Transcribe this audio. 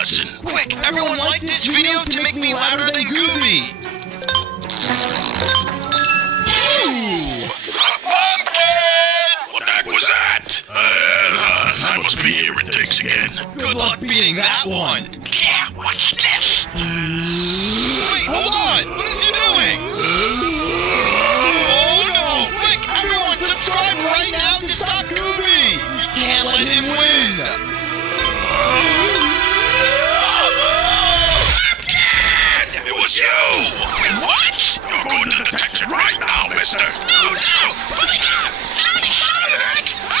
lesson. Quick, everyone like this video to make me louder than Gooby. Pumpkin! What the heck was that? That must be Irritix again. Good luck beating that one. Yeah, what's this? Wait, hold on. What is he doing? Oh no! Quick, everyone subscribe right now to stop Gooby. You can't let him win. It was you! Wait, what? You're going to detention right now, mister! No!